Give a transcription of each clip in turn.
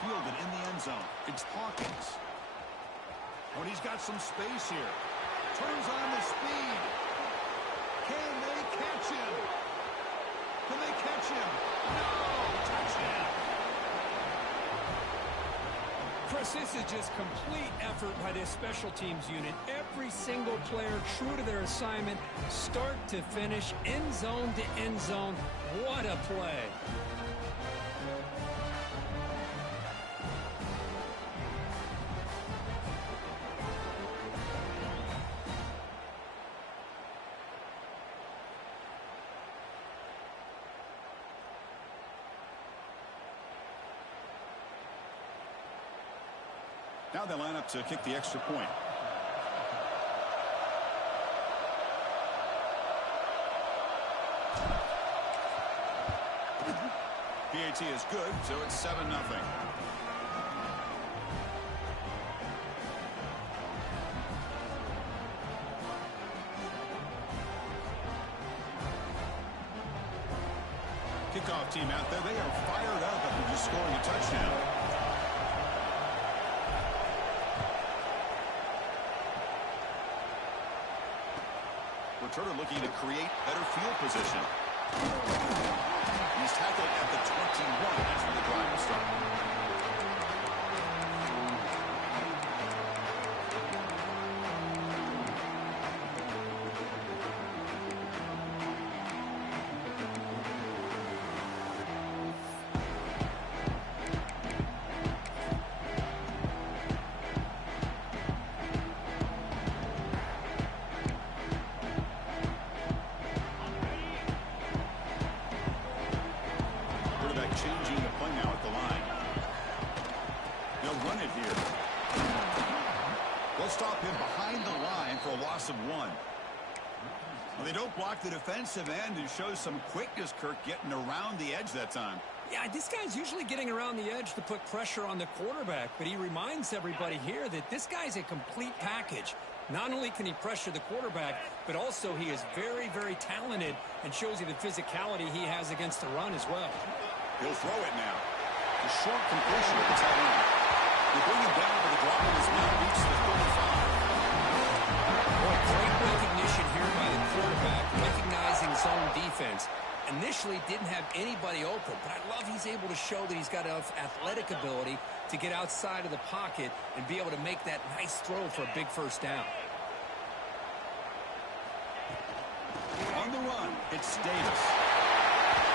fielded in the end zone. It's Hawkins. When he's got some space here. Turns on the speed. Can they catch him? Can they catch him? No! Touchdown! Chris, this is just complete effort by this special teams unit. Every single player true to their assignment, start to finish, end zone to end zone. What a play. Now they line up to kick the extra point. PAT is good, so it's 7-0. Kickoff team out there, they are fired up after just scoring a touchdown. Returner looking to create better field position. He's tackled at the 21. That's where the drive will start. Changing the play now at the line. They'll run it here. They'll stop him behind the line for a loss of 1. Well, they don't block the defensive end and show some quickness, Kirk, getting around the edge that time. Yeah, this guy's usually getting around the edge to put pressure on the quarterback, but he reminds everybody here that this guy's a complete package. Not only can he pressure the quarterback, but also he is very, very talented and shows you the physicality he has against the run as well. He'll throw it now. The short completion at the tight end. They bring him down, but the drop has now reached the 35. Well, great recognition here by the quarterback, recognizing zone defense. Initially didn't have anybody open, but I love he's able to show that he's got enough athletic ability to get outside of the pocket and be able to make that nice throw for a big first down. On the run, it's Davis.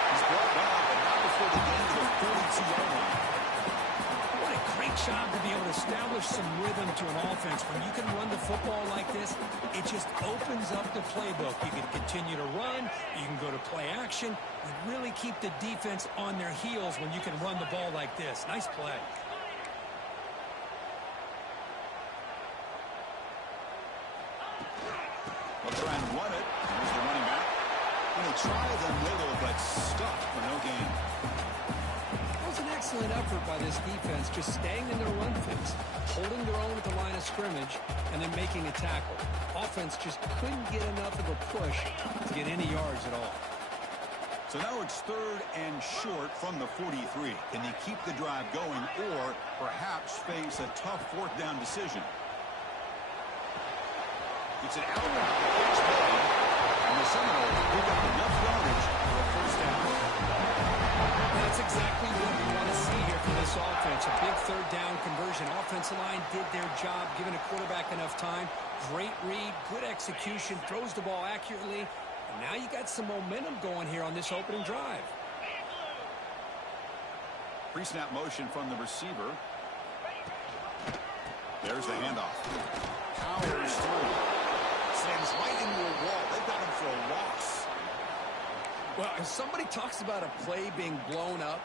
He's brought down, but not before the gain to the 42-yard line. What a great job to be able to establish some rhythm to an offense. When you can run the football like this, it just opens up the playbook. You can continue to run, you can go to play action, and really keep the defense on their heels when you can run the ball like this. Nice play. They'll try and run it. Here's the running back. They try the middle, but stuck for no gain. That was an excellent effort by this defense, just staying in their run fence, holding their own at the line of scrimmage, and then making a tackle. Offense just couldn't get enough of a push to get any yards at all. So now it's 3rd and short from the 43. Can they keep the drive going or perhaps face a tough 4th down decision? It's an outbound pitch play, and the Seminoles pick up enough yardage for a first down. That's exactly what we want to see here from this offense. A big 3rd down conversion. Offensive line did their job, giving a quarterback enough time. Great read, good execution, throws the ball accurately. And now you got some momentum going here on this opening drive. Pre-snap motion from the receiver. There's the handoff. Powers through. Sends right into a wall. They've got him for a loss. Well, if somebody talks about a play being blown up,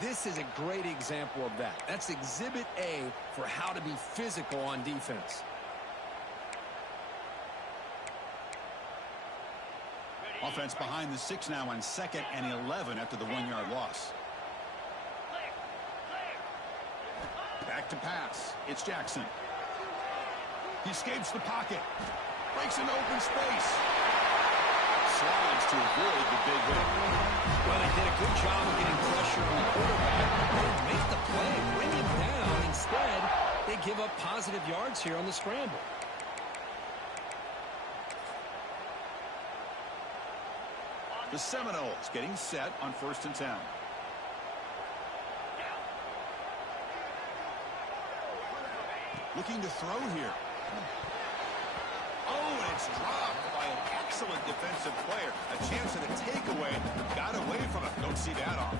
this is a great example of that. That's Exhibit A for how to be physical on defense. Offense behind the 6 now on 2nd and 11 after the 1-yard loss. Back to pass. It's Jackson. He escapes the pocket. Breaks into open space. Slides to avoid the big hit. Well, they did a good job of getting pressure on the quarterback. They make the play. Bring give up positive yards here on the scramble. The Seminoles getting set on 1st and 10. Looking to throw here. Oh, and it's dropped by an excellent defensive player. A chance at a takeaway. Got away from it. Don't see that off.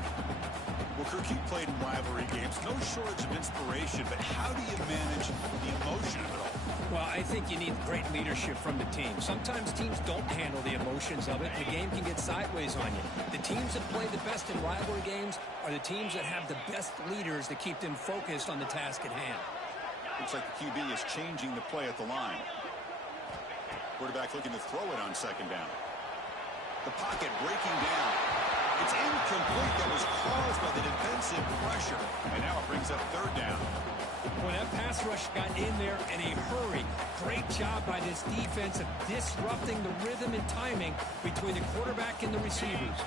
Well, Kirk, you played in rivalry games. No shortage of inspiration, but how do you manage the emotion of it all? Well, I think you need great leadership from the team. Sometimes teams don't handle the emotions of it. The game can get sideways on you. The teams that play the best in rivalry games are the teams that have the best leaders that keep them focused on the task at hand. Looks like the QB is changing the play at the line. Quarterback looking to throw it on 2nd down. The pocket breaking down. It's incomplete. That was caused by the defensive pressure. And now it brings up 3rd down. When that pass rush got in there in a hurry, great job by this defense of disrupting the rhythm and timing between the quarterback and the receivers.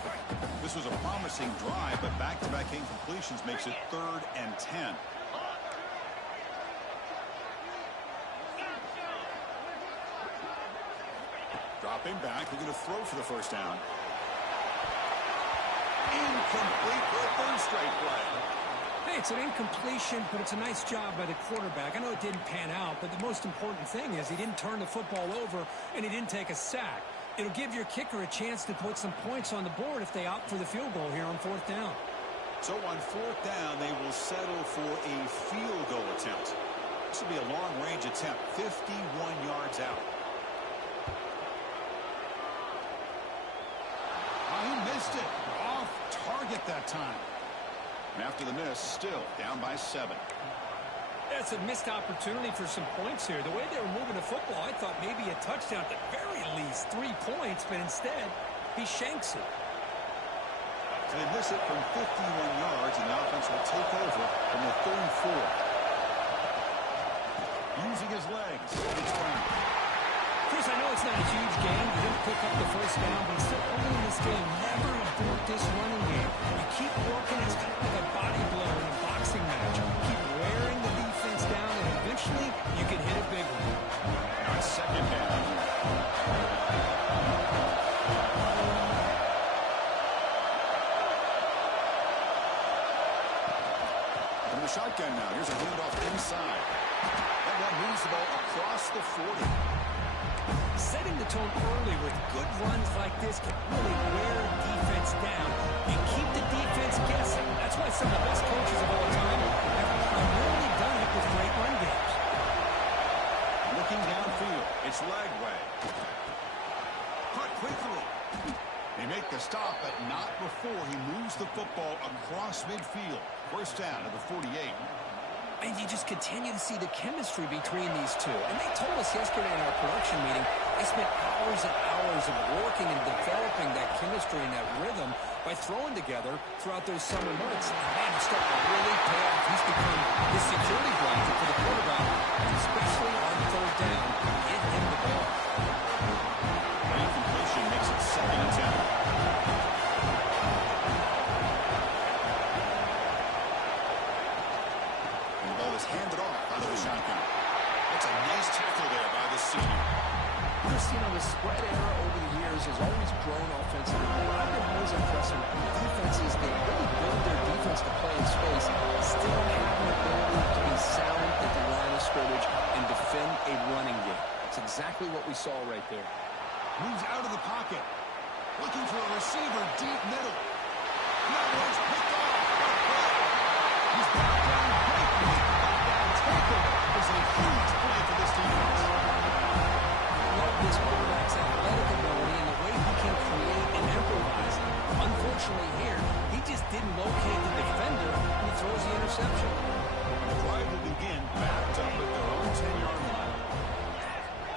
This was a promising drive, but back-to-back incompletions makes it 3rd and 10. Dropping back, looking to throw for the 1st down. Incomplete for a 3rd straight play. Hey, it's an incompletion, but it's a nice job by the quarterback. I know it didn't pan out, but the most important thing is he didn't turn the football over and he didn't take a sack. It'll give your kicker a chance to put some points on the board if they opt for the field goal here on 4th down. So on 4th down, they will settle for a field goal attempt. This will be a long-range attempt, 51 yards out. Oh, he missed it. Off target that time. And after the miss, still down by 7. That's a missed opportunity for some points here. The way they were moving the football, I thought maybe a touchdown at the very least, 3 points, but instead, he shanks it. So they miss it from 51 yards, and the offense will take over from the 34. Using his legs. It's ground. Chris, I know it's not a huge game. You didn't pick up the 1st down, but still early in this game, never abort this running game. You keep working. It's kind of like a body blow in a boxing match. Keep wearing the defense down, and eventually you can hit a big one. Now it's 2nd down. From the shotgun now. Here's a handoff inside. That one moves the ball across the 40. Setting the tone early with good runs like this can really wear defense down and keep the defense guessing. That's why some of the best coaches of all time have primarily done it with great run games. Looking downfield. It's Lagway. Caught quickly. They make the stop, but not before he moves the football across midfield. 1st down at the 48. And you just continue to see the chemistry between these two. And they told us yesterday in our production meeting, they spent hours and hours of working and developing that chemistry and that rhythm by throwing together throughout those summer months. And man, it's starting to really pay off. He's become the security blanket for the quarterback, especially on 3rd down. Get him the ball. That completion makes it 2nd and 10. Handed off out of the shotgun. That's a nice tackle there by the senior. Christine, the spread era over the years has always grown offensively. What I've been always impressed with defenses, they really build their defense to play in space, still have an ability to be sound at the line of scrimmage and defend a running game. It's exactly what we saw right there. Moves out of the pocket. Looking for a receiver deep middle. That one's picked off. He's back down quickly. Tackle is a huge play for this defense. Love this quarterback's athletic ability and the way he can create and improvise. Unfortunately here, he just didn't locate the defender and he throws the interception. The drive will begin backed up at their own 10-yard line.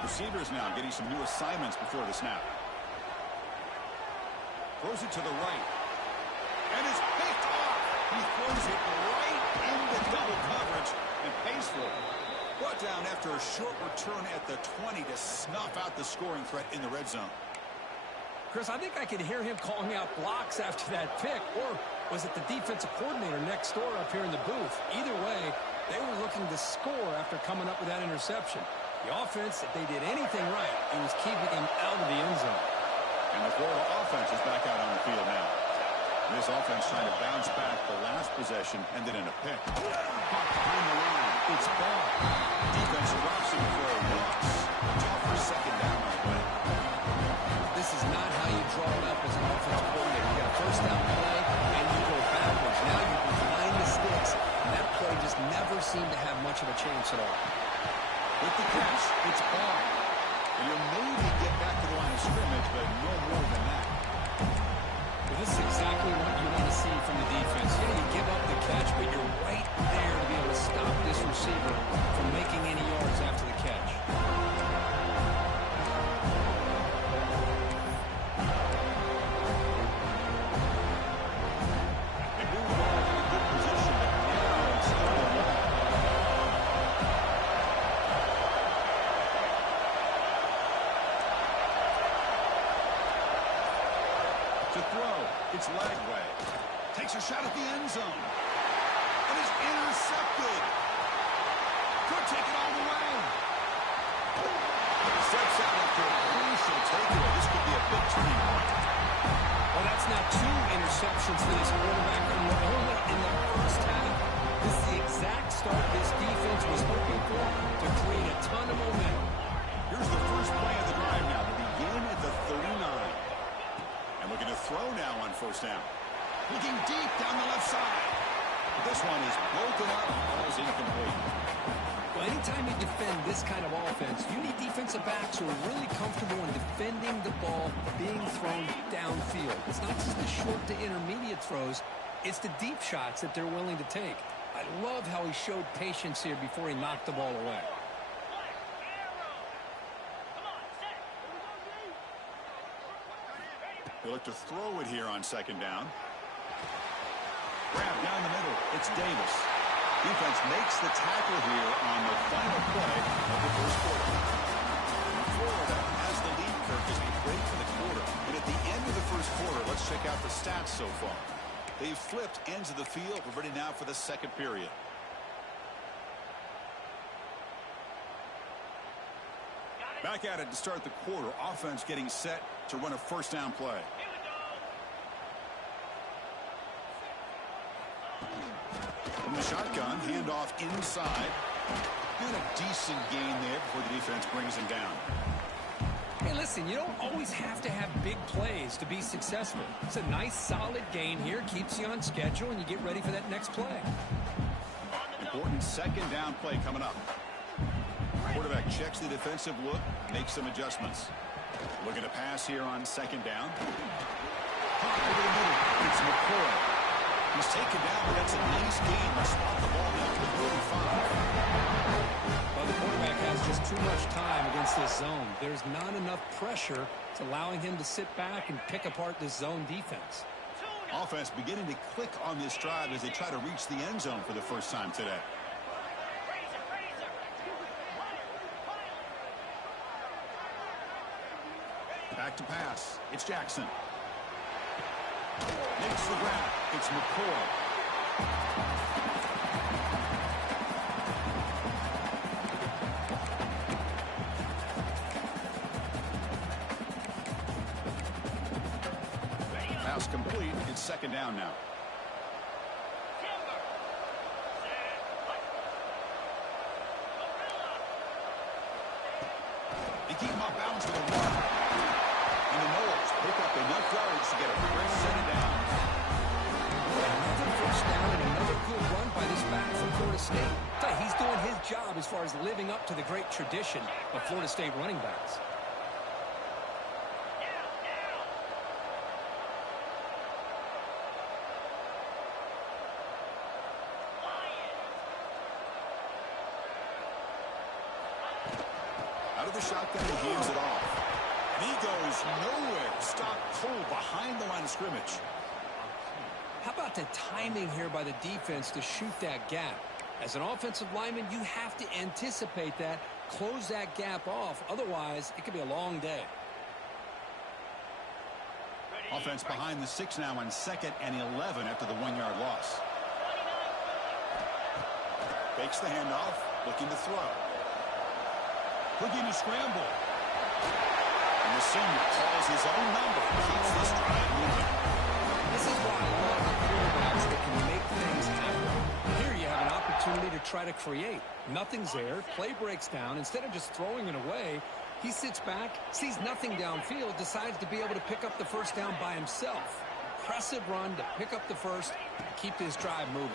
Receivers now getting some new assignments before the snap. Throws it to the right. And it's picked off. He throws it right into double coverage and pays for it. Brought down after a short return at the 20 to snuff out the scoring threat in the red zone. Chris, I think I could hear him calling out blocks after that pick, or was it the defensive coordinator next door up here in the booth? Either way, they were looking to score after coming up with that interception. The offense, if they did anything right, it was keeping them out of the end zone. And the Florida offense is back out on the field now. This offense trying to bounce back. The last possession ended in a pick. Caught behind the line. It's ball. Defense drops him for a loss. Watch out for second down on the play. This is not how you draw it up as an offensive coordinator. You got a first down play, and you go backwards. Now you're behind the sticks. And that play just never seemed to have much of a chance at all. With the catch, it's ball. And you'll maybe get back to the line of scrimmage, but no more than that. Well, this is exactly what you want to see from the defense. Yeah, you give up the catch, but you're right there to be able to stop this receiver from making any yards after the catch. They move the ball in a good position, but now it's still a wall. To throw, it's Lagway. Takes a shot at the end zone. And is intercepted. Could take it all the way. Steps out after a crucial takeaway. This could be a big turning point. Well, that's now 2 interceptions for this quarterback, and we're only in the first half. This is the exact start this defense was hoping for to create a ton of momentum. Here's the first play of the drive now to begin at the 39. And looking to throw now on first down. Looking deep down the left side. This one is broken up. Ball's incomplete. Well, anytime you defend this kind of offense, you need defensive backs who are really comfortable in defending the ball being thrown downfield. It's not just the short to intermediate throws, it's the deep shots that they're willing to take. I love how he showed patience here before he knocked the ball away. They look to throw it here on second down. Grab down the middle. It's Davis. Defense makes the tackle here on the final play of the first quarter. Florida has the lead, Kirk, as we break for the quarter. And at the end of the first quarter, let's check out the stats so far. They've flipped ends of the field. We're ready now for the second period. Back at it to start the quarter. Offense getting set to run a first down play. From the shotgun, handoff inside. And a decent gain there before the defense brings him down. Hey, listen, you don't always have to have big plays to be successful. It's a nice, solid gain here. Keeps you on schedule, and you get ready for that next play. Important second down play coming up. Quarterback checks the defensive look, makes some adjustments. Looking to pass here on second down. Pop over the middle. It's McCoy. He's taken down, but that's a nice gain. We'll spot the ball down to the 35. Well, the quarterback has just too much time against this zone. There's not enough pressure. It's allowing him to sit back and pick apart this zone defense. Offense beginning to click on this drive as they try to reach the end zone for the first time today. Back to pass. It's Jackson. Makes the grab. It's McCoy. Pass complete. It's second down now. They keep him off balance with a run. And the Knowles pick up enough yards to get a quick set down. Another first down and another good run by this back from Florida State. He's doing his job as far as living up to the great tradition of Florida State running backs. Out of the shotgun, he hands it off. And he goes nowhere. Stop cold behind the line of scrimmage. How about the timing here by the defense to shoot that gap? As an offensive lineman, you have to anticipate that, close that gap off. Otherwise, it could be a long day. Offense behind the 6 now on 2nd and 11 after the 1-yard loss. Fakes the handoff, looking to throw. Looking to scramble. And the senior calls his own number. Keeps this drive moving. This is why I love the quarterbacks that can make things happen. Here you have an opportunity to try to create. Nothing's there. Play breaks down. Instead of just throwing it away, he sits back, sees nothing downfield, decides to be able to pick up the first down by himself. Impressive run to pick up the first, keep this drive moving.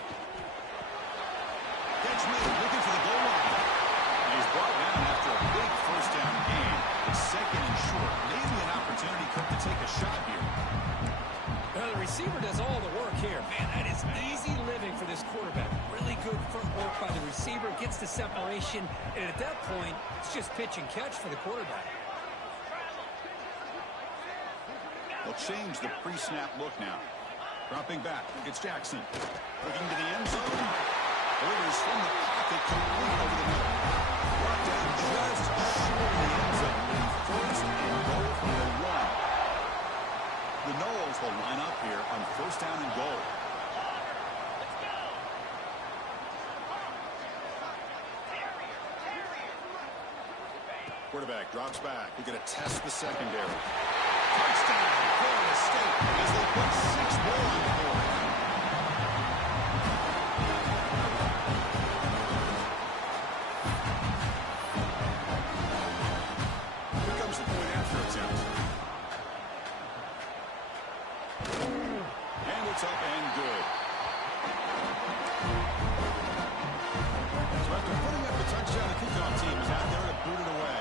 Catch made, looking for the goal line. And he's brought down after a big first down gain. 2nd and short. Maybe an opportunity to take a shot here. Now the receiver does all the work here. Man, that is easy living for this quarterback. Really good footwork by the receiver. Gets the separation. And at that point, it's just pitch and catch for the quarterback. They'll change the pre-snap look now. Dropping back. It's Jackson. Looking to the end zone. Orders from the pocket complete over the middle. Brought down just short of the end zone. First and goal from the 1. The Noles will line up here on 1st down and goal. Quarterback drops back. We're going to test the secondary. Touchdown, Florida State, as they put 6 more on the board. Here comes the point after attempt. And it's up and good. So after putting up the touchdown, the kickoff team is out there to boot it away.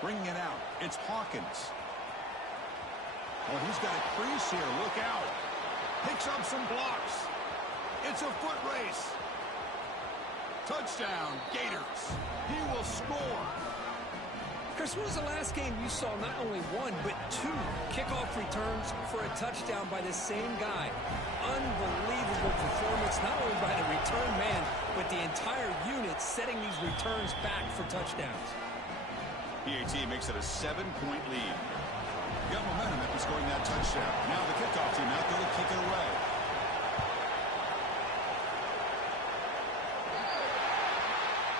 Bringing it out, it's Hawkins. Oh, he's got a crease here. Look out. Picks up some blocks. It's a foot race. Touchdown, Gators. He will score. Chris, when was the last game you saw not only 1, but 2 kickoff returns for a touchdown by the same guy? Unbelievable performance, not only by the return man, but the entire unit setting these returns back for touchdowns. PAT makes it a 7-point lead. Got momentum after scoring that touchdown. Now the kickoff team out there to kick it away.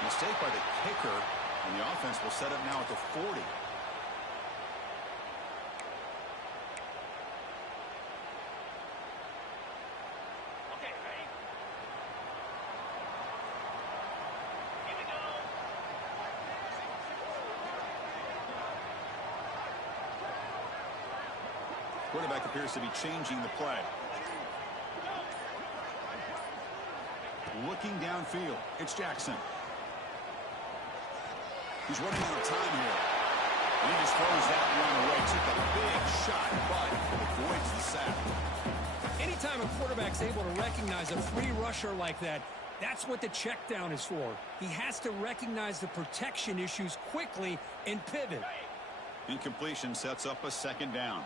Mistake by the kicker, and the offense will set up now at the 40. Quarterback appears to be changing the play. Looking downfield, it's Jackson. He's running out of time here. And he just throws that one away. Took a big shot, but avoids the sack. Anytime a quarterback's able to recognize a free rusher like that, that's what the check down is for. He has to recognize the protection issues quickly and pivot. Incompletion sets up a 2nd down.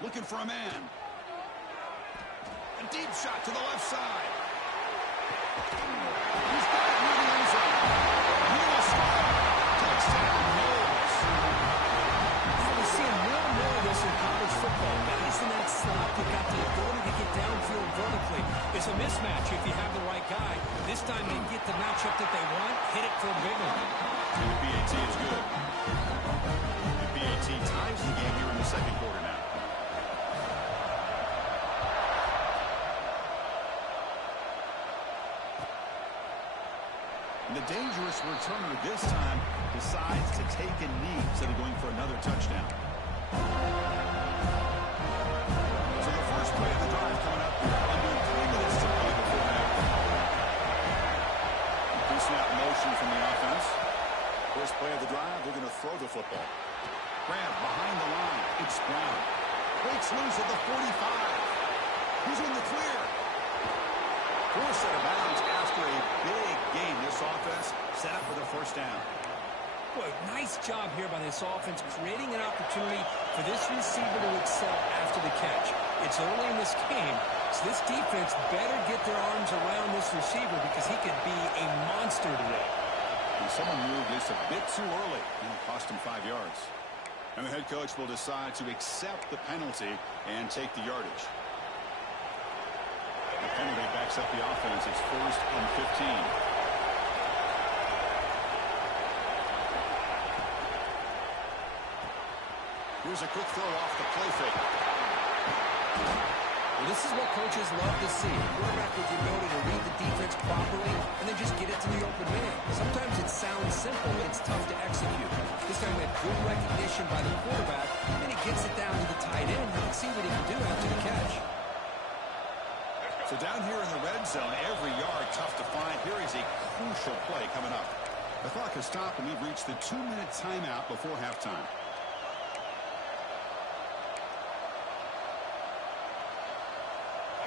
Looking for a man. A deep shot to the left side. He's got it near the end zone. He will score. Touchdown, Noles. We're seeing more and more of this in college football. Guys in that slot that got the ability to get downfield vertically. It's a mismatch if you have the right guy. This time they get the matchup that they want, hit it for a big one. And the PAT is good. The PAT ties the game here in the 2nd quarter now. And the dangerous returner this time decides to take a knee instead of going for another touchdown. So the first play of the drive coming up here. Under 3 minutes to play before half. Pre-snap motion from the offense. First play of the drive, they're going to throw the football. Grab behind the line. It's Brown. Breaks loose at the 45. He's in the clear. Forced out of bounds after a big game. This offense set up for the first down. Boy, nice job here by this offense, creating an opportunity for this receiver to excel after the catch. It's early in this game, so this defense better get their arms around this receiver because he could be a monster today. And someone moved this a bit too early, and it cost him 5 yards. And the head coach will decide to accept the penalty and take the yardage. The penalty backs up the offense. It's 1st and 15. Here's a quick throw off the play fake. Well, this is what coaches love to see. A quarterback with the ability to read the defense properly and then just get it to the open man. Sometimes it sounds simple, but it's tough to execute. This time we had good recognition by the quarterback, and then he gets it down to the tight end. You can see what he can do after the catch. So down here in the red zone, every yard tough to find. Here is a crucial play coming up. The clock has stopped, and we've reached the 2-minute timeout before halftime.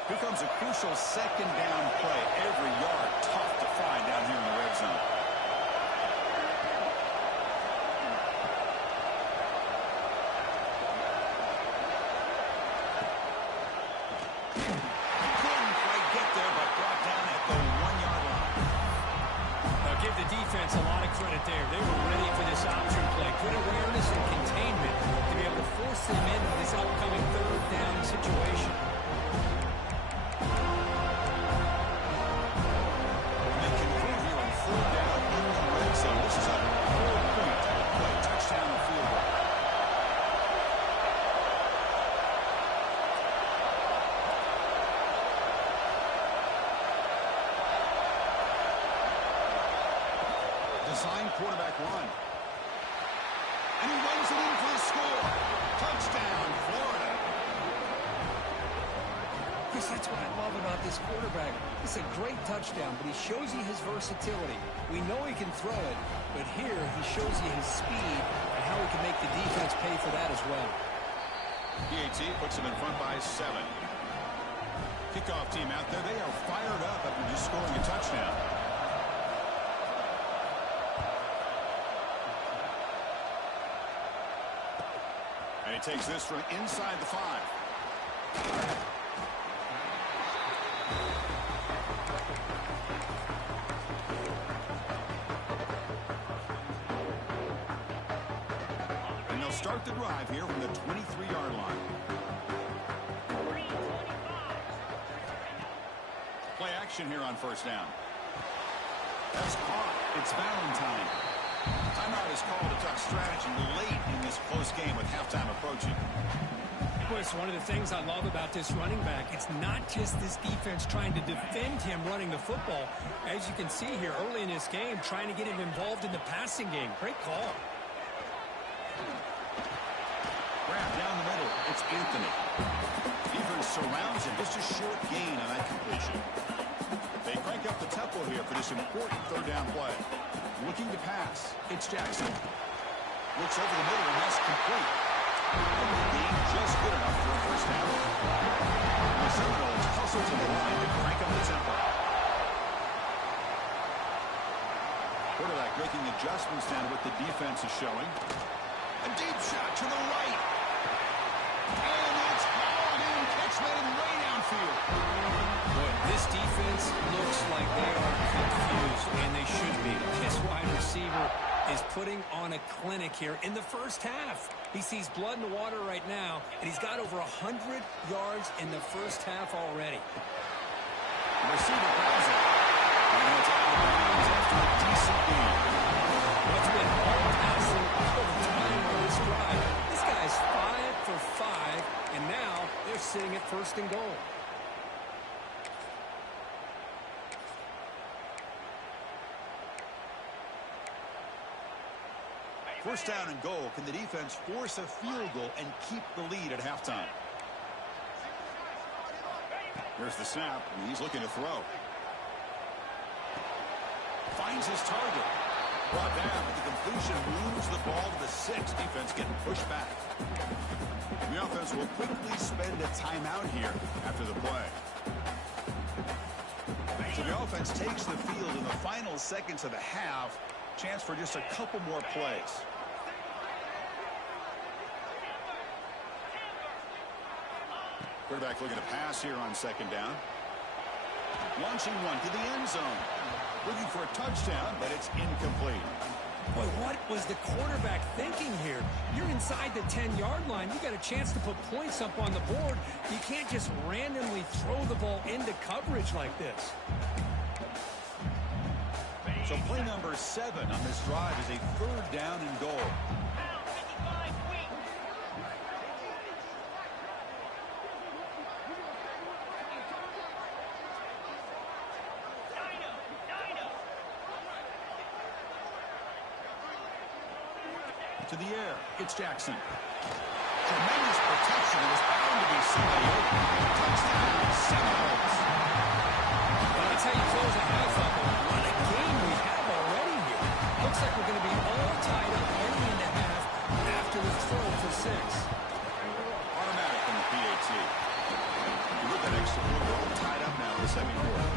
Here comes a crucial second down play. Every yard tough to find down here in the red zone. Couldn't quite get there, but brought down at the 1-yard line. Now give the defense a lot of credit there. They were ready for this option play. Good awareness and containment to be able to force them into this upcoming third down situation. So this is a 4-point play, touchdown and field goal. Design quarterback run. And he runs it in for the score. Touchdown, Florida. Chris, that's what I love about this quarterback. It's a great touchdown, but he shows you his versatility. We know he can throw it, but here he shows you his speed and how he can make the defense pay for that as well. PAT puts him in front by 7. Kickoff team out there. They are fired up after just scoring a touchdown. And he takes this from inside the 5. Start the drive here from the 23-yard line. Play action here on first down. That's caught. It's Valentine. Timeout is called to talk strategy late in this close game with halftime approaching. Chris, one of the things I love about this running back, it's not just this defense trying to defend him running the football. As you can see here early in this game, trying to get him involved in the passing game. Great call. Grab down the middle. It's Anthony. Defense surrounds him. Just a short gain on that completion. They crank up the tempo here for this important third down play. Looking to pass. It's Jackson. Looks over the middle and that's complete. Gain just good enough for a first down. The Seminoles hustle to the line to crank up the tempo. Quarterback making adjustments down to what the defense is showing. A deep shot to the right. And it's hauled in. Catch made way downfield. Boy, this defense looks like they are confused, and they should be. This wide receiver is putting on a clinic here in the first half. He sees blood in the water right now, and he's got over 100 yards in the first half already. The receiver grabs it. And it's out of bounds after a decent gain. What's been all passing all the time on this drive. This guy's 5 for 5, and now they're sitting at first and goal. First down and goal. Can the defense force a field goal and keep the lead at halftime? Here's the snap, and he's looking to throw. Finds his target. Brought down, but the completion moves the ball to the 6. Defense getting pushed back. The offense will quickly spend a timeout here after the play. So the offense takes the field in the final seconds of the half. Chance for just a couple more plays. Quarterback looking to pass here on second down. Launching one to the end zone. Looking for a touchdown, but it's incomplete. Boy, what was the quarterback thinking here? You're inside the 10-yard line. You got a chance to put points up on the board. You can't just randomly throw the ball into coverage like this. So play number 7 on this drive is a third down and goal. To the air, it's Jackson. Tremendous protection. It was bound to be somebody open. Touchdown, Seminoles. Well, that's how you close a half up. What a game we have already here. Looks like we're going to be all tied up heading into half after the throw for 6. Automatic in the PAT. You look at extra point, we're all tied up now in the second quarter.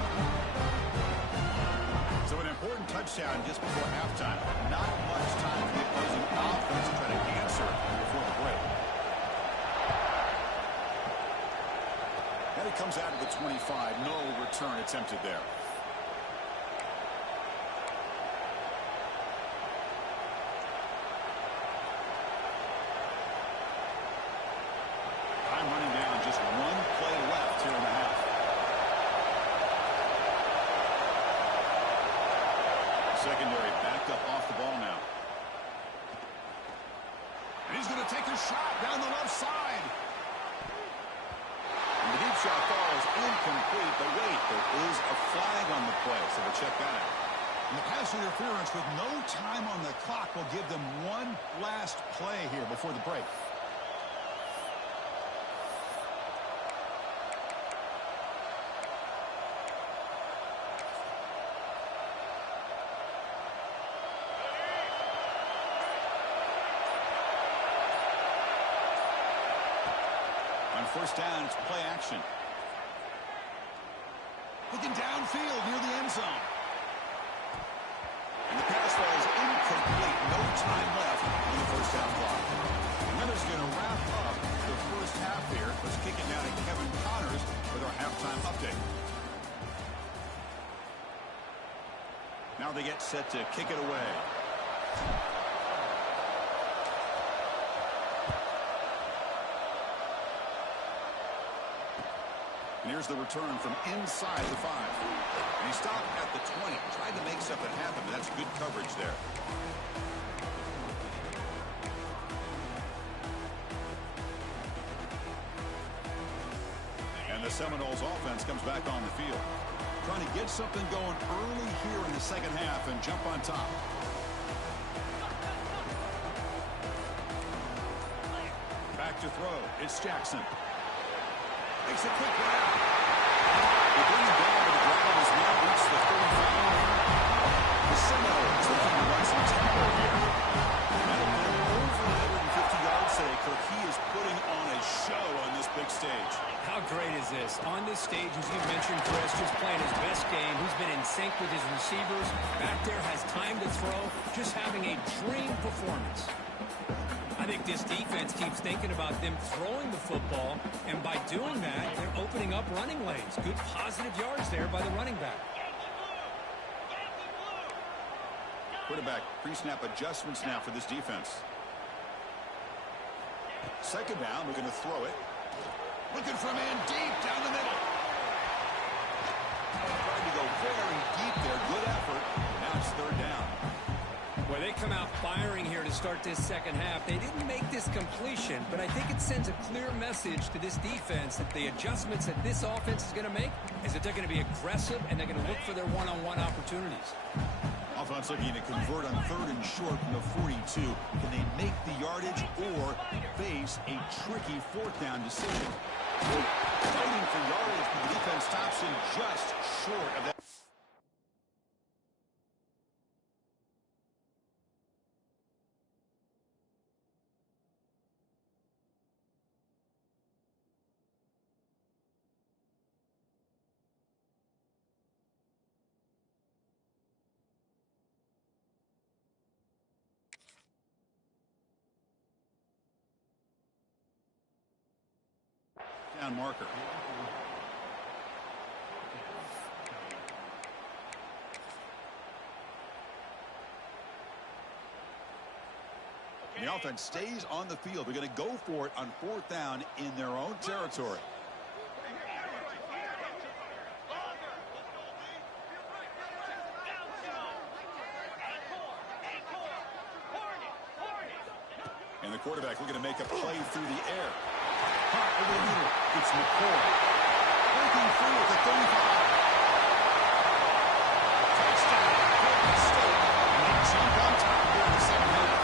So an important touchdown just before halftime. Not much time for the opposing offense to try to answer before the break. And it comes out of the 25. No return attempted there. Time running down. Just one play left here in the half. Secondary backed up off the ball now. And he's going to take a shot down the left side. And the deep shot falls incomplete, but wait, there is a flag on the play, so we'll check that out. And the pass interference with no time on the clock will give them one last play here before the break. First down, it's play action. Looking downfield near the end zone. And the pass falls incomplete. No time left in the first half clock. And that is going to wrap up the first half here. Let's kick it now to Kevin Connors with our halftime update. Now they get set to kick it away. And here's the return from inside the 5. And he stopped at the 20. Tried to make something happen, but that's good coverage there. And the Seminoles offense comes back on the field. Trying to get something going early here in the second half and jump on top. Back to throw. It's Jackson. Makes a quick grab. They bring it down, but the ground has now reached the 35. The Seminoles looking to run some tempo here. That'll put him over 150 yards today. He is putting on a show on this big stage. How great is this? On this stage, as you mentioned, Chris, just playing his best game. He's been in sync with his receivers. Back there has time to throw. Just having a dream performance. I think this defense keeps thinking about them throwing the football, and by doing that, they're opening up running lanes. Good positive yards there by the running back. Quarterback pre-snap adjustments now for this defense. Second down, we're going to throw it. Looking for a man deep down the middle. Trying to go very deep there. Good effort. Now it's third down. Well, they come out firing here to start this second half. They didn't make this completion, but I think it sends a clear message to this defense that the adjustments that this offense is going to make is that they're going to be aggressive and they're going to look for their one-on-one opportunities. Offense looking to convert on third and short from the 42. Can they make the yardage or face a tricky fourth down decision? Fighting for yardage, but the defense stops him just short of that. down marker. The offense stays on the field. They're going to go for it on 4th down in their own territory. And the quarterback looking to make a play through the air. Caught over the middle. It's McCoy. Breaking through at the 35. Touchdown. Golden State. And they jump on top here in the second half.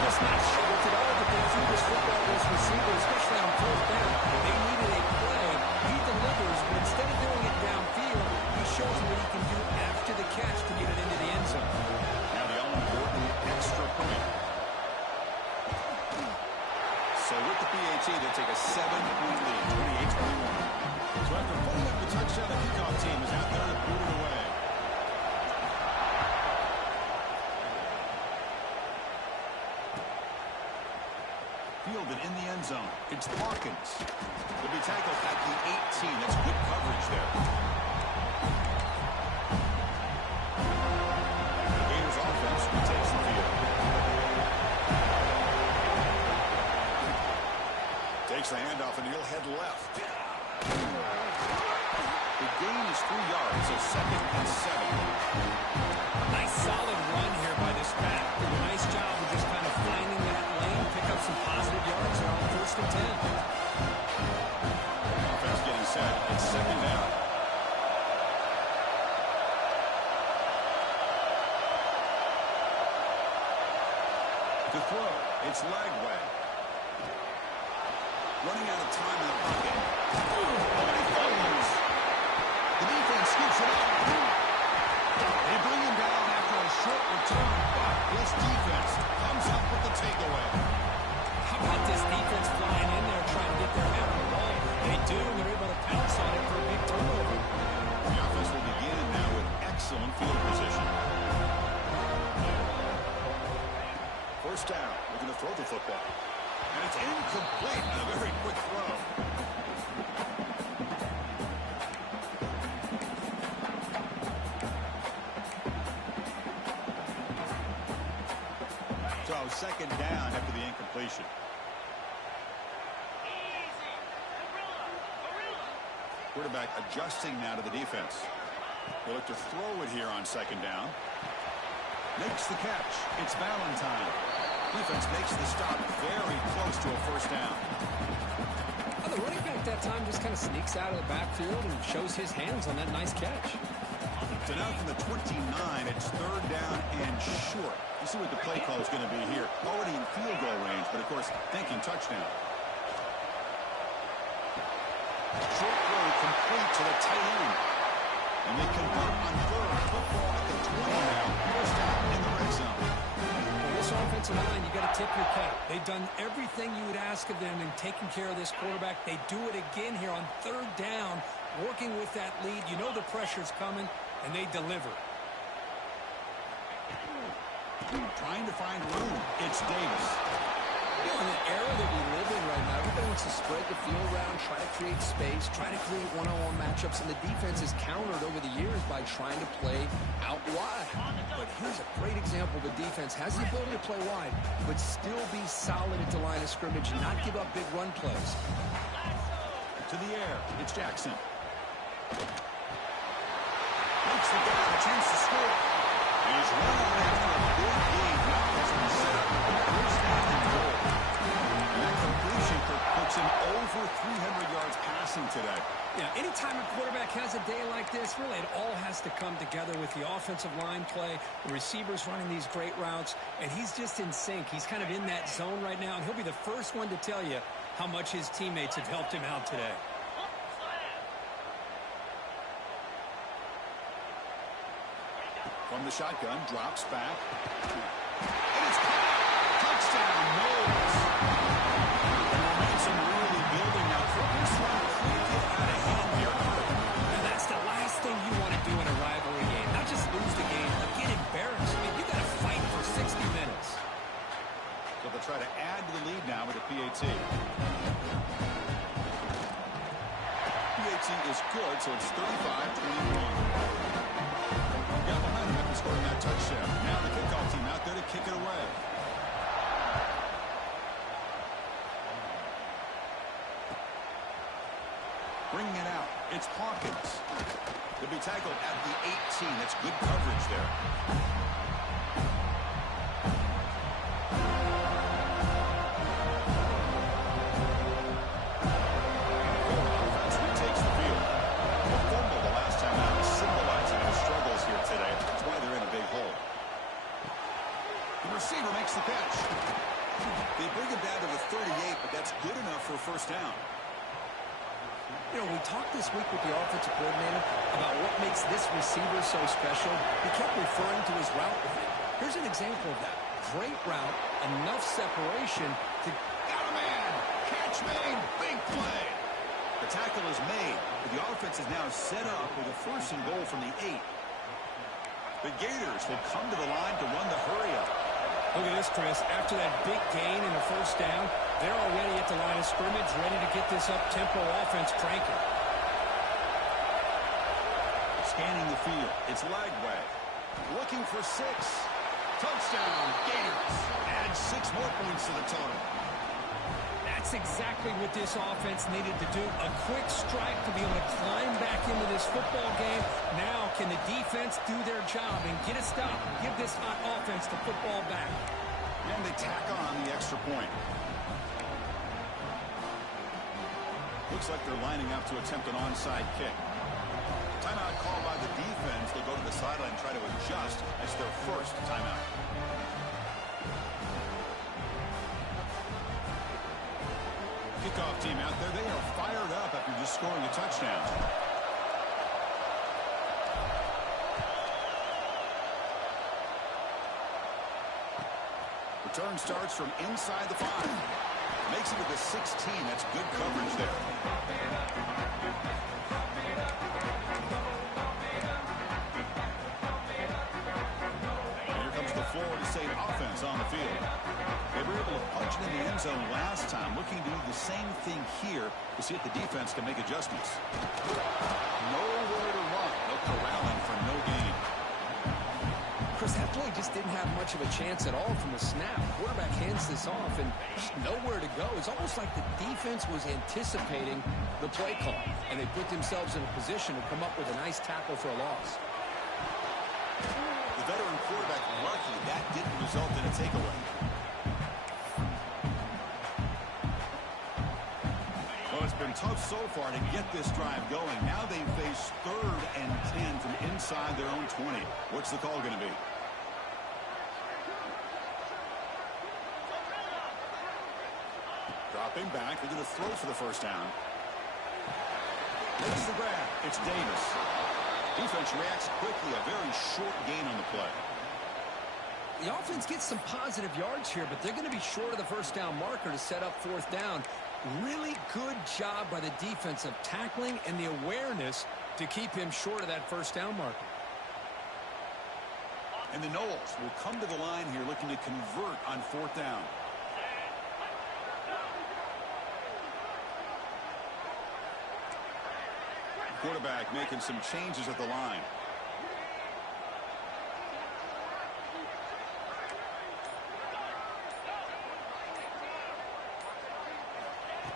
Just not sure at all that they threw this football to his receiver, especially on 4th down. They needed a play. He delivers, but instead of doing it downfield, he shows them what he can do after the catch to get it into the end zone. Now the all-important extra point. So with the PAT, they take a 7-point lead, 28-21. So after putting up the touchdown, the kickoff team is out there to boot it away. Fielded in the end zone. It's Hawkins. He'll be tackled at the 18. That's good coverage there. The Gators offense retakes the field. Takes the handoff and he'll head left. The gain is 3 yards, so 2nd and 7. Nice solid run here by this back. Did a nice job of just kind of finding that lane, pick up some positive yards there on 1st and 10. Offense getting set. It's 2nd down. To throw, it's Lagway. Running out of time in the pocket. Oh, and he fumbles. The defense scoops it up. They bring him down after a short return, but this defense comes up with the takeaway. How about this defense flying in there trying to get their head on the ball? They do, and they're able to pounce on it for a big turnover. The offense will begin now with excellent field position. 1st down, looking to throw the football. And it's incomplete on a very quick throw. So 2nd down after the incompletion. Quarterback adjusting now to the defense. They look to throw it here on 2nd down. Makes the catch. It's Valentine. Defense makes the stop very close to a 1st down. Well, the running back that time just kind of sneaks out of the backfield and shows his hands on that nice catch. So now from the 29, it's 3rd down and short. You see what the play call is going to be here. Already in field goal range, but of course, thinking touchdown. Short throw complete to the tight end. And they convert on 3rd. Football at the 20 now. 1st down in the red zone. This offensive line, you got to tip your cap. They've done everything you would ask of them in taking care of this quarterback. They do it again here on 3rd down, working with that lead. You know the pressure's coming, and they deliver. Trying to find room. It's Davis. You know, in the era that we live in right now, everybody wants to spread the field around, try to create space, try to create one-on-one matchups, and the defense is countered over the years by trying to play out wide. But here's a great example. The defense has the ability to play wide, but still be solid at the line of scrimmage and not give up big run plays. To the air. It's Jackson. Makes the guy a chance to score. He's running after a big gain. Now has been set up for 1st down and goal. And that completion puts him over 300 yards passing today. Yeah, anytime a quarterback has a day like this, really it all has to come together with the offensive line play, the receivers running these great routes, and he's just in sync. He's kind of in that zone right now, and he'll be the first one to tell you how much his teammates have helped him out today. From the shotgun, drops back. And it's caught. Touchdown, Knowles. And momentum really building now. This one could get out of hand here. And that's the last thing you want to do in a rivalry game. Not just lose the game, but get embarrassed. I mean, you got to fight for 60 minutes. So they'll try to add to the lead now with the PAT. good, so it's 35-21. Got behind him after scoring that touchdown. Now the kickoff team out there to kick it away. Bringing it out, it's Hawkins. He'll be tackled at the 18. That's good coverage there. Offense retakes the field. A fumble the last time out is symbolizing the struggles here today. That's why they're in a big hole. The receiver makes the catch. They bring it down to the 38, but that's good enough for a first down. You know, we talked this week with the offensive coordinator about what makes this receiver so special. He kept referring to his route with it. Here's an example of that. Great route, enough separation to... Got a man! Catch made! Big play! The tackle is made, but the offense is now set up with a first and goal from the 8. The Gators will come to the line to run the hurry-up. Look at this, Chris. After that big gain and a first down, they're already at the line of scrimmage, ready to get this up-tempo offense cranking. Scanning the field. It's Lagway. Looking for 6. Touchdown, Gators. Add 6 more points to the total. That's exactly what this offense needed to do. A quick strike to be able to climb back into this football game. Now, can the defense do their job and get a stop? Give this hot offense the football back. And they tack on the extra point. Looks like they're lining up to attempt an onside kick. Timeout called by the defense. They'll go to the sideline and try to adjust. It's their first timeout. Kickoff team out there. They are fired up after just scoring a touchdown. Return starts from inside the 5. Makes it to the 16. That's good coverage there. And here comes the Florida State offense on the field. They were able to punch it in the end zone last time. Looking to do the same thing here to see if the defense can make adjustments. Nowhere to run. No corralling for no gain. Chris, that play just didn't have much of a chance at all from the snap. Quarterback hands this off and just nowhere to go. It's almost like the defense was anticipating the play call, and they put themselves in a position to come up with a nice tackle for a loss. The veteran quarterback lucky that didn't result in a takeaway. Well, it's been tough so far to get this drive going. Now they face 3rd and 10 from inside their own 20. What's the call going to be? Dropping back. They're going to throw for the first down. Makes the grab. It's Davis. Defense reacts quickly. A very short gain on the play. The offense gets some positive yards here, but they're going to be short of the first down marker to set up 4th down. Really good job by the defense of tackling and the awareness to keep him short of that first down marker. And the Noles will come to the line here looking to convert on 4th down. Quarterback making some changes at the line.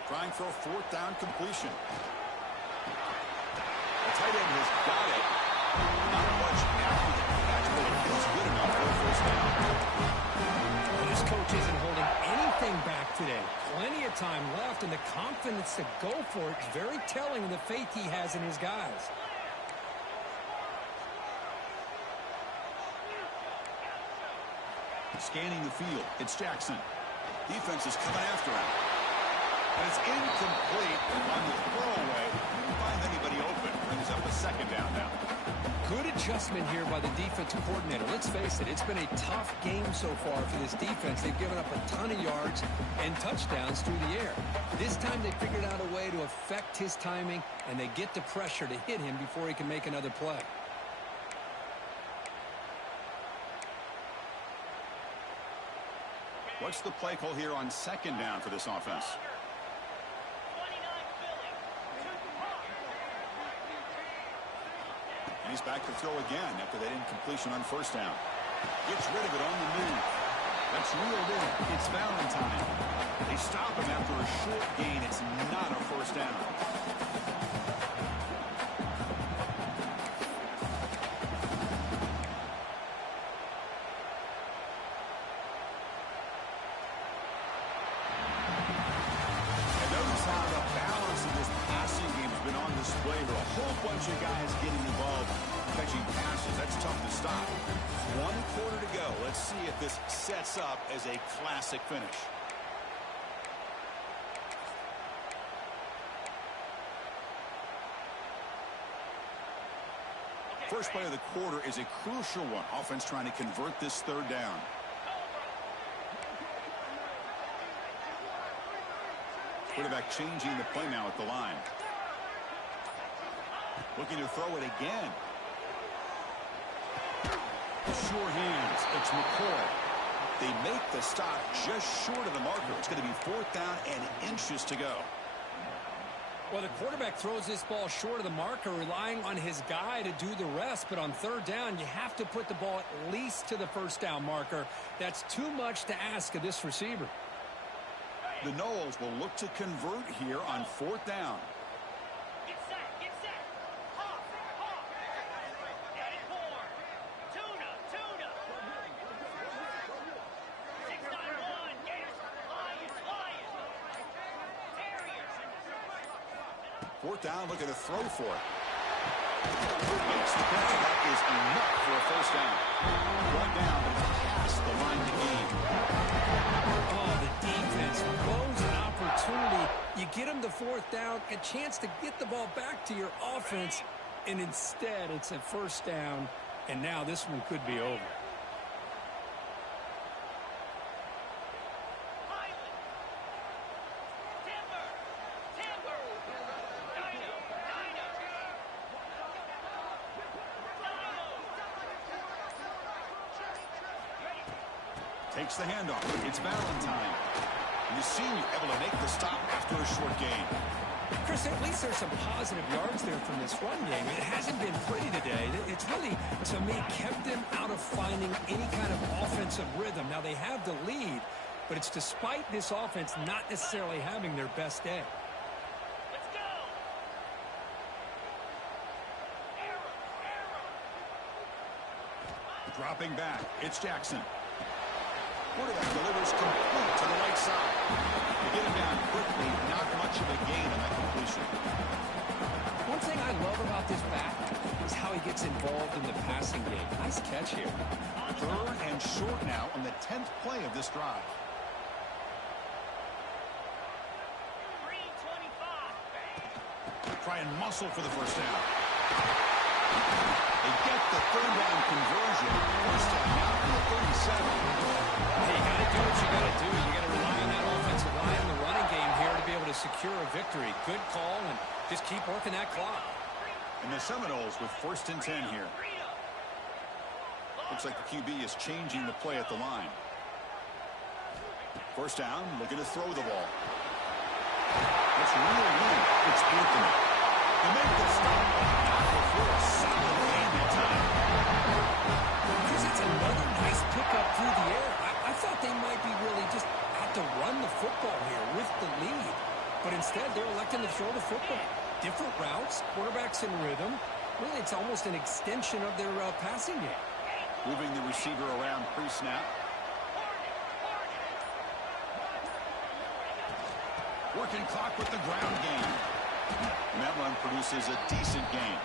Trying for a 4th down completion. The tight end has got it. Not much after the catch, but it feels good enough for a first down. Well, this coach isn't holding anything back today. Plenty of time left, and the confidence to go for it is very telling of the faith he has in his guys. Scanning the field. It's Jackson. Defense is coming after him. And it's incomplete on the throwaway. Didn't find anybody open. Brings up a 2nd down now. Good adjustment here by the defensive coordinator. Let's face it, it's been a tough game so far for this defense. They've given up a ton of yards and touchdowns through the air. This time they figured out a way to affect his timing, and they get the pressure to hit him before he can make another play. What's the play call here on 2nd down for this offense? And he's back to throw again after that incompletion on first down. Gets rid of it on the move. That's reeled in. It's Valentine. They stop him after a short gain. It's not a first down. And notice how the balance of this passing game has been on display with a whole bunch of guys getting involved catching passes. That's tough to stop. 1 quarter to go. Let's see if this sets up as a classic finish. First play of the quarter is a crucial one. Offense trying to convert this third down. Quarterback changing the play now at the line. Looking to throw it again. Sure hands. It's McCoy. They make the stop just short of the marker. It's going to be 4th down and inches to go. Well, the quarterback throws this ball short of the marker, relying on his guy to do the rest. But on third down, you have to put the ball at least to the first down marker. That's too much to ask of this receiver. The Noles will look to convert here on 4th down. Fourth down, looking to throw for it. Makes the catch, and that is enough for a first down. Brought down, but it's past the line to gain. Oh, the defense blows an opportunity. You get them to 4th down, a chance to get the ball back to your offense, and instead it's a first down, and now this one could be over. Takes the handoff. It's Valentine. And the senior able to make the stop after a short gain. Chris, at least there's some positive yards there from this run game. It hasn't been pretty today. It's really, to me, kept them out of finding any kind of offensive rhythm. Now, they have the lead, but it's despite this offense not necessarily having their best day. Let's go. Dropping back. It's Jackson. Quarterback delivers complete to the right side. They get him down quickly. Not much of a gain on that completion. One thing I love about this back is how he gets involved in the passing game. Nice catch here. 3rd and short now on the 10th play of this drive. 3:25. Try and muscle for the first down. They get the 3rd down conversion. First down now from the 37. Hey, you got to do what you got to do. You got to rely on that offensive line in the running game here to be able to secure a victory. Good call, and just keep working that clock. And the Seminoles with 1st and 10 here. Looks like the QB is changing the play at the line. First down, looking to throw the ball. That's real weak. It's Anthony. They make the stop. Not before a solid gain that time. Because it's another nice pickup through the air. I thought they might be really just have to run the football here with the lead. But instead, they're electing to throw the football. Different routes, quarterbacks in rhythm. Really, it's almost an extension of their passing game. Moving the receiver around pre-snap. Working clock with the ground game. And that run produces a decent gain.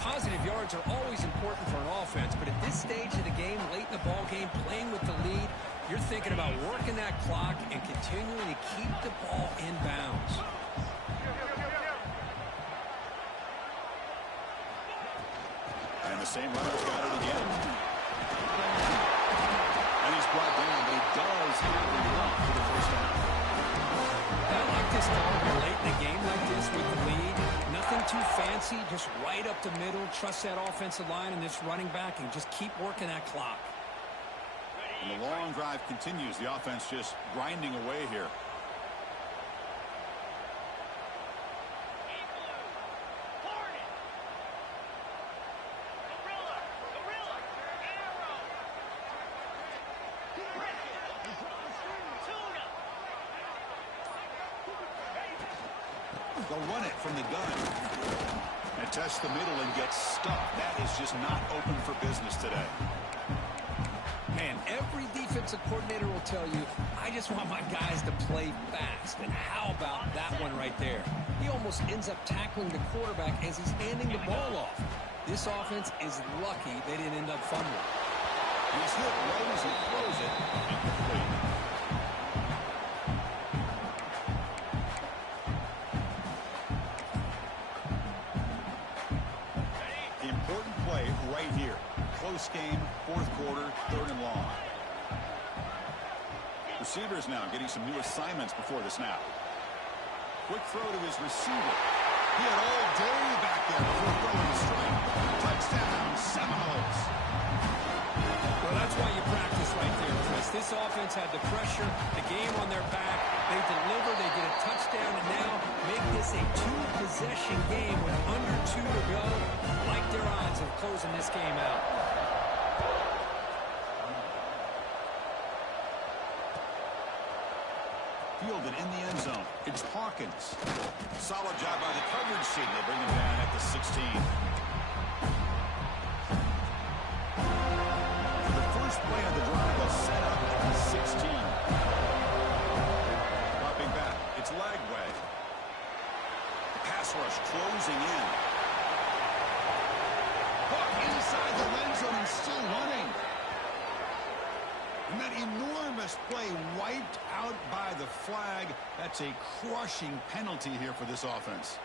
Positive yards are always important for an offense, but at this stage of the game, late in the ball game, playing with the lead, you're thinking about working that clock and continuing to keep the ball in bounds. And the same runner's got it again. And he's brought down, but he does have enough for the first down. I like this call here late in a game like this with the lead. Nothing too fancy, just right up the middle. Trust that offensive line and this running back and just keep working that clock. And the long drive continues. The offense just grinding away here. They'll run it from the gun. And test the middle and get stuck. That is just not open for business today. Man, every defensive coordinator will tell you, I just want my guys to play fast. And how about that one right there? He almost ends up tackling the quarterback as he's handing the ball off. This offense is lucky they didn't end up fumbling. He's hit right as he throws it. Incomplete. The important play right here. Close game, fourth quarter, 3rd and long. Receivers now getting some new assignments before the snap. Quick throw to his receiver. He had all day back there before throwing the strike. Touchdown, Seminoles. Well, that's why you practice right there, Chris. This offense had the pressure, the game on their back. They deliver, they get a touchdown, and now make this a 2-possession game with under 2 to go. Like their odds of closing this game out. Fielded in the end zone. It's Hawkins. Solid job by the coverage team. They bring him down at the 16. The first play of the drive was set up at the 16. Dropping back. It's Lagway. The pass rush closing in. Hook inside the end zone and still running. And that enormous play wiped out by the flag. That's a crushing penalty here for this offense.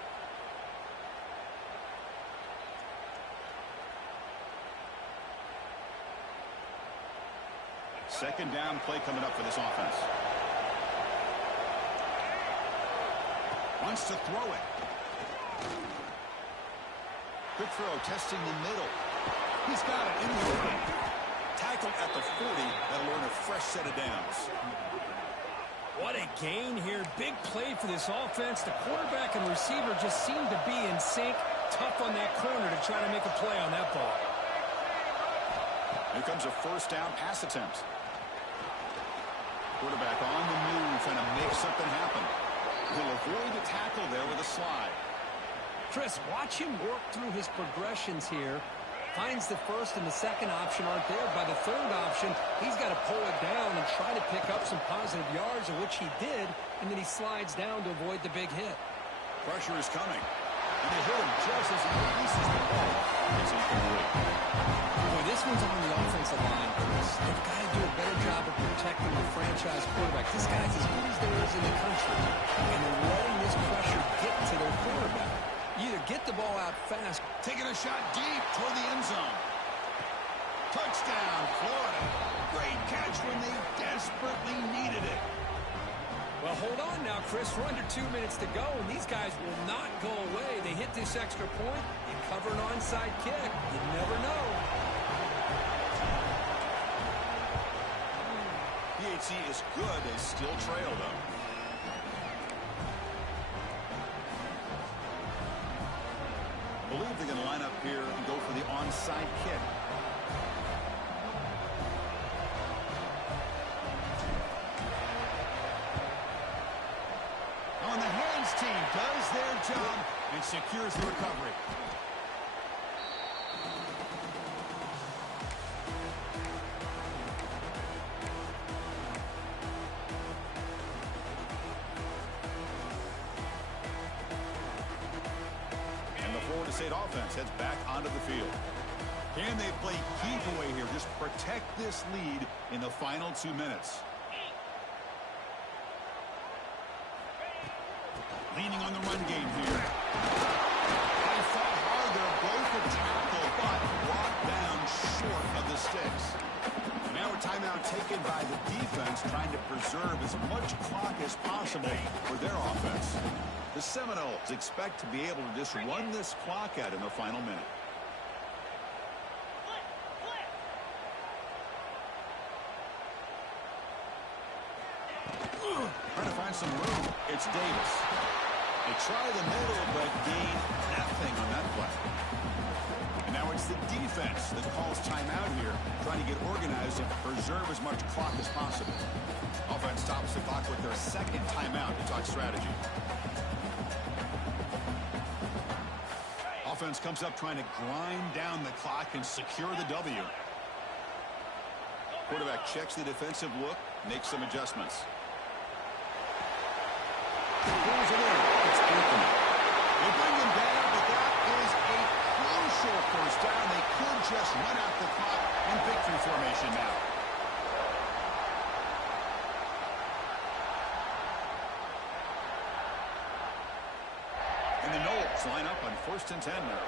Second down play coming up for this offense. Wants to throw it. Good throw, testing the middle. He's got it in the open. Tackled at the 40. That'll earn a fresh set of downs. What a gain here. Big play for this offense. The quarterback and receiver just seem to be in sync. Tough on that corner to try to make a play on that ball. Here comes a first down pass attempt. Quarterback on the move, trying to make something happen. He'll avoid the tackle there with a slide. Chris, watch him work through his progressions here. Finds the first and the second option aren't there. By the third option, he's got to pull it down and try to pick up some positive yards, of which he did, and then he slides down to avoid the big hit. Pressure is coming. And they hit him just as he releases the ball. It's incomplete. Boy, this one's on the offensive line, Chris. They've got to do a better job of protecting the franchise quarterback. This guy's as good as there is in the country, and they're letting this pressure get to their quarterback. You either get the ball out fast. Taking a shot deep toward the end zone. Touchdown, Florida. Great catch when they desperately needed it. Well, hold on now, Chris. We're under 2 minutes to go, and these guys will not go away. They hit this extra point and cover an onside kick. You never know. PHC is good. They still trail, though. Believe they're going to line up here and go for the onside kick. On the hands team does their job and secures the recovery. State offense heads back onto the field. Can they play keep away here? Just protect this lead in the final 2 minutes. Leaning on the run game here. They fought hard there, both a tackle, but brought down short of the sticks. And now a timeout taken by the defense, trying to preserve as much clock as possible for their offense. The Seminoles expect to be able to just run this clock out in the final minute. Trying to find some room. It's Davis. They try the middle, but gain nothing on that play. And now it's the defense that calls timeout here, trying to get organized and preserve as much clock as possible. Offense stops the clock with their second timeout to talk strategy. offense comes up trying to grind down the clock and secure the W. Quarterback checks the defensive look, makes some adjustments. Pulls it in. It's Anthony. They bring him down, but that is a crucial first down. They could just run out the clock in victory formation now. And the Knowles line up on 1st and 10 now.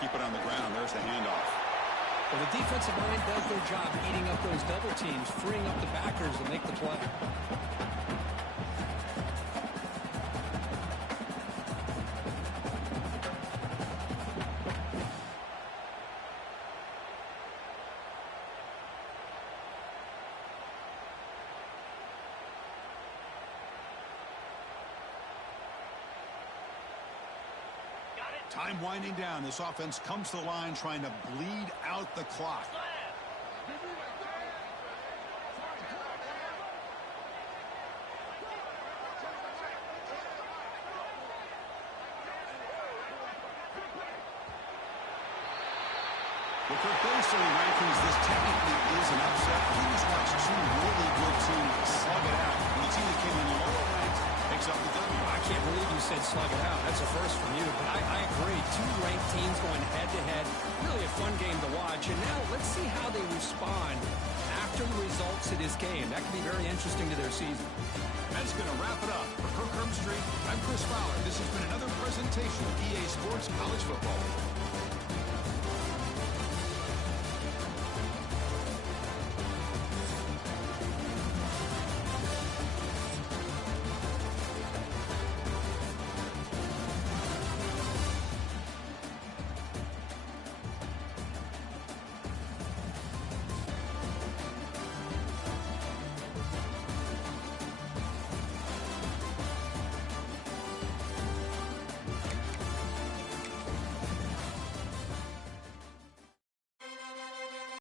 Keep it on the ground. There's the handoff. Well, the defensive line does their job eating up those double teams, freeing up the backers to make the play. Time winding down. This offense comes to the line trying to bleed out the clock. Well, Kirk, based on the rankings, this technically is an upset. We just watched two really good teams slug it out. And the team that came in lower ranked picks up the W. I can't believe you said slug it out. That's a first from you. But I agree. Two ranked teams going head-to-head. Really a fun game to watch. And now let's see how they respond after the results of this game. That could be very interesting to their season. That's going to wrap it up. For Kirk Herbstreit, I'm Chris Fowler. This has been another presentation of EA Sports College Football.